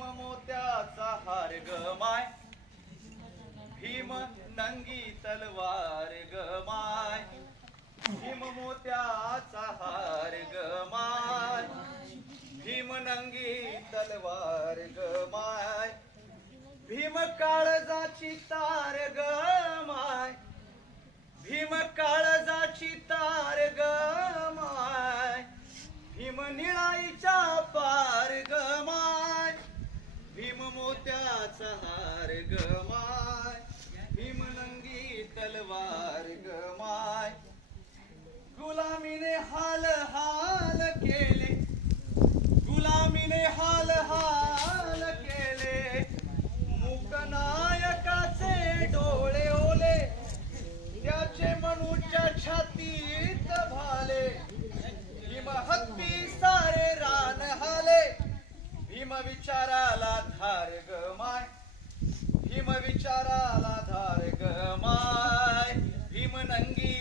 भीम मोत्याचा हार ग माय, भीम नंगी तलवार ग माय, भीम मोत्याचा हार ग माय, भीम नंगी तलवार ग माय, भीम काळजाची तार ग माय, भीम काळजाची तार ग माय, भीम निळाईच्या पार ग माय, भीम मोत्याचा हार ग माय, भीम नंगी तलवार ग माय. गुलामीने हाल हाल केले, गुलामीने हाल हाल केले, मूकनायकाचे डोळे ओले, त्याचे मनुच्या छातीत भाले, भीम हत्ती सारे रान हाले, भीम विचाराला धार ग माय, भीम विचाराला धार ग माय, भीम नंगी